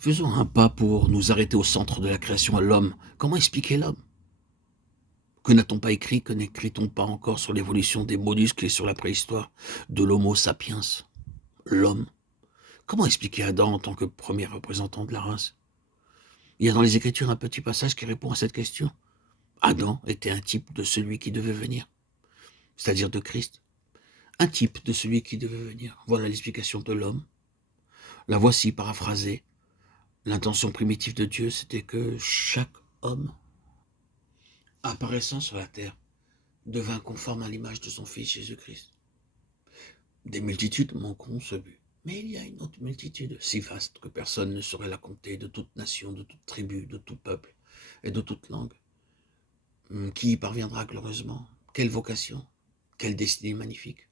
Faisons un pas pour nous arrêter au centre de la création à l'homme. Comment expliquer l'homme? Que n'a-t-on pas écrit, que n'écrit-on pas encore sur l'évolution des mollusques et sur la préhistoire de l'Homo sapiens, l'homme? Comment expliquer Adam en tant que premier représentant de la race? Il y a dans les Écritures un petit passage qui répond à cette question. Adam était un type de celui qui devait venir, c'est-à-dire de Christ. Un type de celui qui devait venir. Voilà l'explication de l'homme. La voici paraphrasée. L'intention primitive de Dieu, c'était que chaque homme apparaissant sur la terre devint conforme à l'image de son Fils Jésus-Christ. Des multitudes manqueront ce but. Mais il y a une autre multitude, si vaste que personne ne saurait la compter, de toute nation, de toute tribu, de tout peuple et de toute langue. Qui y parviendra glorieusement? Quelle vocation? Quelle destinée magnifique?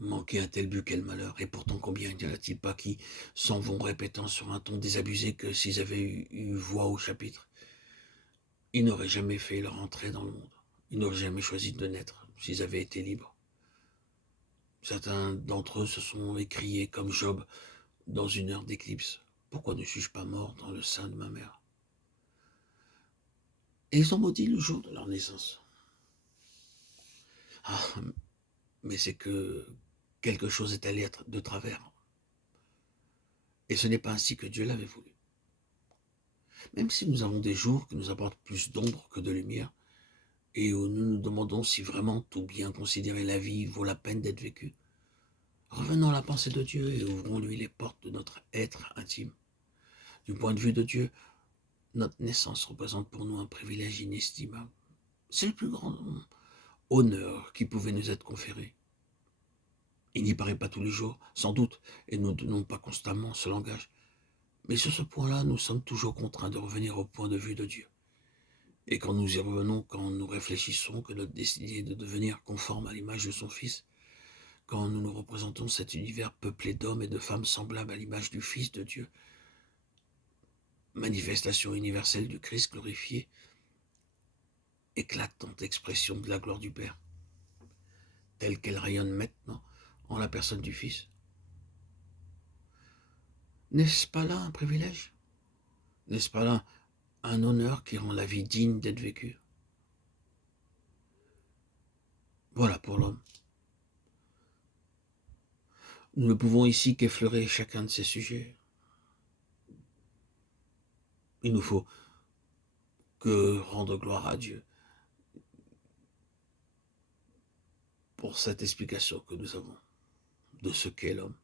Manquer un tel but, quel malheur! Et pourtant, combien n'y en a-t-il pas qui s'en vont répétant sur un ton désabusé que s'ils avaient eu voix au chapitre, ils n'auraient jamais fait leur entrée dans le monde. Ils n'auraient jamais choisi de naître s'ils avaient été libres. Certains d'entre eux se sont écriés comme Job dans une heure d'éclipse. Pourquoi ne suis-je pas mort dans le sein de ma mère? Et ils ont maudit le jour de leur naissance. Ah, mais c'est que quelque chose est allé de travers. Et ce n'est pas ainsi que Dieu l'avait voulu. Même si nous avons des jours qui nous apportent plus d'ombre que de lumière, et où nous nous demandons si vraiment tout bien considérer la vie vaut la peine d'être vécu, revenons à la pensée de Dieu et ouvrons-lui les portes de notre être intime. Du point de vue de Dieu, notre naissance représente pour nous un privilège inestimable. C'est le plus grand honneur qui pouvait nous être conféré. Il n'y paraît pas tous les jours, sans doute, et nous ne donnons pas constamment ce langage. Mais sur ce point-là, nous sommes toujours contraints de revenir au point de vue de Dieu. Et quand nous y revenons, quand nous réfléchissons que notre destinée est de devenir conforme à l'image de son Fils, quand nous nous représentons cet univers peuplé d'hommes et de femmes semblables à l'image du Fils de Dieu, manifestation universelle du Christ glorifié, éclatante expression de la gloire du Père, telle qu'elle rayonne maintenant en la personne du Fils. N'est-ce pas là un privilège? N'est-ce pas là un honneur qui rend la vie digne d'être vécue? Voilà pour l'homme. Nous ne pouvons ici qu'effleurer chacun de ces sujets. Il nous faut que rendre gloire à Dieu pour cette explication que nous avons de ce qu'est l'homme.